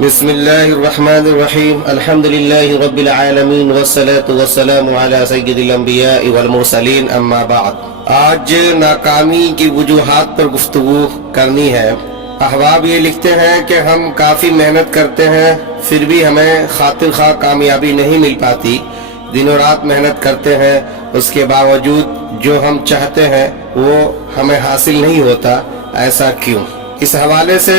بسم اللہ الرحمن الرحیم الحمد للہ رب العالمین والصلاة والسلام علی سید الانبیاء والمرسلین اما بعد۔ آج ناکامی کی وجوہات پر گفتگو کرنی ہے۔ احباب یہ لکھتے ہیں کہ ہم کافی محنت کرتے ہیں پھر بھی ہمیں خاطر خواہ کامیابی نہیں مل پاتی، دن و رات محنت کرتے ہیں، اس کے باوجود جو ہم چاہتے ہیں وہ ہمیں حاصل نہیں ہوتا، ایسا کیوں؟ اس حوالے سے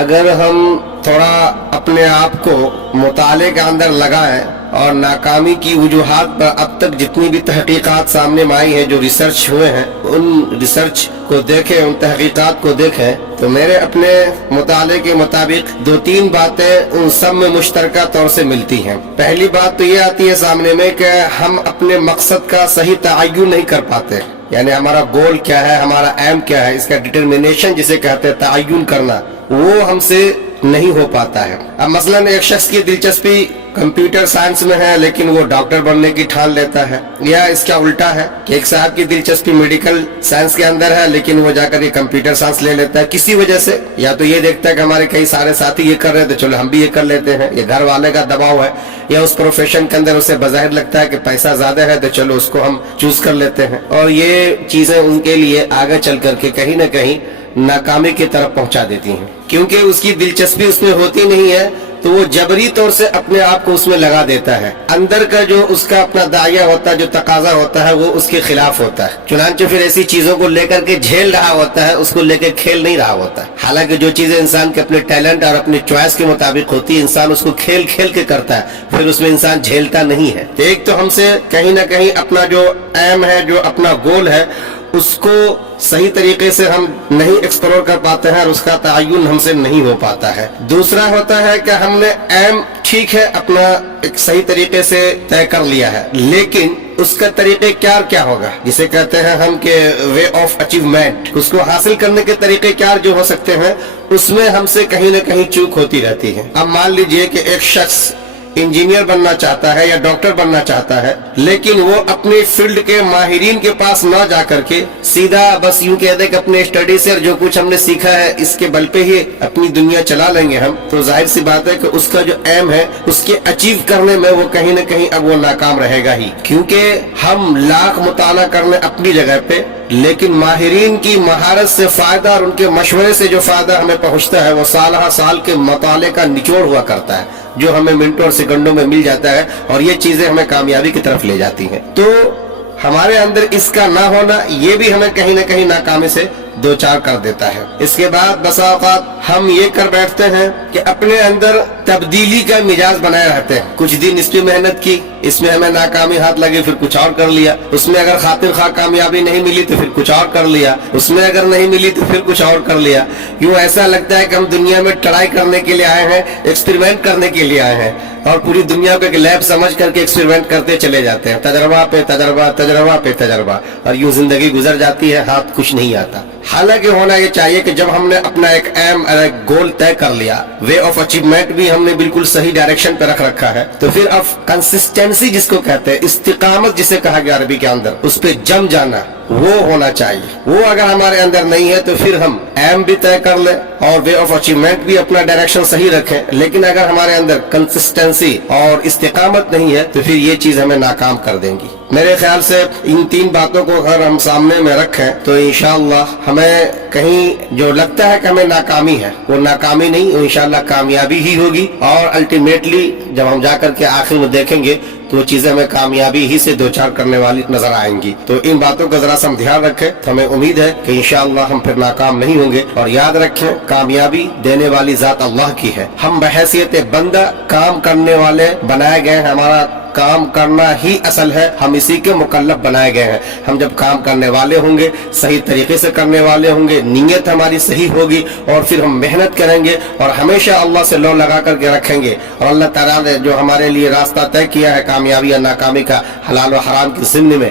اگر ہم تھوڑا اپنے آپ کو مطالعے کے اندر لگائیں اور ناکامی کی وجوہات پر اب تک جتنی بھی تحقیقات سامنے میں آئی ہیں، جو ریسرچ ہوئے ہیں، ان ریسرچ کو دیکھیں، ان تحقیقات کو دیکھیں، تو میرے اپنے مطالعے کے مطابق دو تین باتیں ان سب میں مشترکہ طور سے ملتی ہیں۔ پہلی بات تو یہ آتی ہے سامنے میں کہ ہم اپنے مقصد کا صحیح تعین نہیں کر پاتے، یعنی ہمارا گول کیا ہے، ہمارا ایم کیا ہے، اس کا ڈٹرمینیشن جسے کہتے ہیں تعین کرنا، وہ ہم سے نہیں ہو پاتا ہے۔ اب مثلا ایک شخص کی دلچسپی کمپیوٹر سائنس میں ہے لیکن وہ ڈاکٹر بننے کی ٹھان لیتا ہے، یا اس کا الٹا ہے کہ ایک صاحب کی دلچسپی میڈیکل سائنس کے اندر ہے لیکن وہ جا کر یہ کمپیوٹر سائنس لے لیتا ہے کسی وجہ سے، یا تو یہ دیکھتا ہے کہ ہمارے کئی سارے ساتھی یہ کر رہے تھے چلو ہم بھی یہ کر لیتے ہیں، یہ گھر والے کا دباؤ ہے، یا اس پروفیشن کے اندر اسے بظاہر لگتا ہے کہ پیسہ زیادہ ہے تو چلو اس کو ہم چوز کر لیتے ہیں، اور یہ چیزیں ان کے لیے آگے چل کر کے کہیں نہ کہیں ناکامی کی طرف پہنچا دیتی ہیں، کیونکہ اس کی دلچسپی اس میں ہوتی نہیں ہے تو وہ جبری طور سے اپنے آپ کو اس میں لگا دیتا ہے، اندر کا جو اس کا اپنا داعیہ ہوتا ہے، جو تقاضا ہوتا ہے، وہ اس کے خلاف ہوتا ہے، چنانچہ پھر ایسی چیزوں کو لے کر کے جھیل رہا ہوتا ہے، اس کو لے کے کھیل نہیں رہا ہوتا ہے۔ حالانکہ جو چیزیں انسان کے اپنے ٹیلنٹ اور اپنے چوائس کے مطابق ہوتی ہے، انسان اس کو کھیل کھیل کے کرتا ہے، پھر اس میں انسان جھیلتا نہیں ہے۔ تو ایک تو ہم سے کہیں نہ کہیں اپنا جو ایم ہے، جو اپنا گول ہے، اس کو صحیح طریقے سے ہم نہیں ایکسپلور کر پاتے ہیں اور اس کا تعین ہم سے نہیں ہو پاتا ہے۔ دوسرا ہوتا ہے کہ ہم نے ایم ٹھیک ہے اپنا ایک صحیح طریقے سے طے کر لیا ہے، لیکن اس کا طریقہ کار کیا ہوگا، جسے کہتے ہیں ہم کہ وے آف اچیومنٹ، اس کو حاصل کرنے کے طریقے کار جو ہو سکتے ہیں، اس میں ہم سے کہیں نہ کہیں چوک ہوتی رہتی ہے۔ اب مان لیجئے کہ ایک شخص انجینئر بننا چاہتا ہے یا ڈاکٹر بننا چاہتا ہے، لیکن وہ اپنی فیلڈ کے ماہرین کے پاس نہ جا کر کے سیدھا بس یوں کہہ دے کہ اپنے اسٹڈی سے جو کچھ ہم نے سیکھا ہے اس کے بل پہ ہی اپنی دنیا چلا لیں گے ہم، تو ظاہر سی بات ہے کہ اس کا جو ایم ہے اس کے اچیو کرنے میں وہ کہیں نہ کہیں اب وہ ناکام رہے گا ہی، کیونکہ ہم لاکھ مطالعہ کرنے اپنی جگہ پہ، لیکن ماہرین کی مہارت سے فائدہ اور ان کے مشورے سے جو فائدہ ہمیں پہنچتا ہے وہ سالہ سال کے مطالعے کا نچوڑ ہوا کرتا ہے، جو ہمیں منٹوں اور سیکنڈوں میں مل جاتا ہے، اور یہ چیزیں ہمیں کامیابی کی طرف لے جاتی ہیں۔ تو ہمارے اندر اس کا نہ ہونا یہ بھی ہمیں کہیں نہ کہیں ناکامی سے دو چار کر دیتا ہے۔ اس کے بعد بسا اوقات ہم یہ کر بیٹھتے ہیں کہ اپنے اندر تبدیلی کا مزاج بنائے رہتے ہیں، کچھ دن اس پہ محنت کی، اس میں ہمیں ناکامی ہاتھ لگی پھر کچھ اور کر لیا، اس میں اگر خاطر خواہ کامیابی نہیں ملی تو پھر کچھ اور کر لیا، اس میں اگر نہیں ملی تو پھر کچھ اور کر لیا، یوں ایسا لگتا ہے کہ ہم دنیا میں ٹرائی کرنے کے لیے آئے ہیں، ایکسپیریمنٹ کرنے کے لیے آئے ہیں، اور پوری دنیا کو ایک لیب سمجھ کر کے ایکسپیریمنٹ کرتے چلے جاتے ہیں، تجربہ پہ تجربہ، تجربہ پہ تجربہ، اور یوں زندگی گزر جاتی ہے، ہاتھ کچھ نہیں آتا۔ حالانکہ ہونا یہ چاہیے کہ جب ہم نے اپنا ایک ایم اور ایک گول طے کر لیا، وے آف اچیومنٹ بھی ہم نے بالکل صحیح ڈائریکشن پہ رکھ رکھا ہے، تو پھر اب کنسسٹنسی جس کو کہتے ہیں، استقامت جسے کہا گیا عربی کے اندر، اس پہ جم جانا وہ ہونا چاہیے۔ وہ اگر ہمارے اندر نہیں ہے تو پھر ہم ایم بھی طے کر لیں اور وے آف اچیومنٹ بھی اپنا ڈائریکشن صحیح رکھیں، لیکن اگر ہمارے اندر کنسسٹنسی اور استقامت نہیں ہے تو پھر یہ چیز ہمیں ناکام کر دیں گی۔ میرے خیال سے ان تین باتوں کو اگر ہم سامنے میں رکھیں تو انشاءاللہ ہمیں کہیں جو لگتا ہے کہ ہمیں ناکامی ہے وہ ناکامی نہیں، انشاءاللہ کامیابی ہی ہوگی، اور الٹیمیٹلی جب ہم جا کر کے آخر میں دیکھیں گے تو وہ چیزیں ہمیں کامیابی ہی سے دوچار کرنے والی نظر آئیں گی۔ تو ان باتوں کا ذرا سا ہم دھیان رکھیں تو ہمیں امید ہے کہ انشاءاللہ ہم پھر ناکام نہیں ہوں گے، اور یاد رکھیں کامیابی دینے والی ذات اللہ کی ہے، ہم بحیثیت بندہ کام کرنے والے بنائے گئے ہیں، ہمارا کام کرنا ہی اصل ہے، ہم اسی کے مکلف بنائے گئے ہیں۔ ہم جب کام کرنے والے ہوں گے، صحیح طریقے سے کرنے والے ہوں گے، نیت ہماری صحیح ہوگی، اور پھر ہم محنت کریں گے اور ہمیشہ اللہ سے لو لگا کر کے رکھیں گے، اور اللہ تعالیٰ نے جو ہمارے لیے راستہ طے کیا ہے کامیابی یا ناکامی کا، حلال و حرام کے ضمن میں،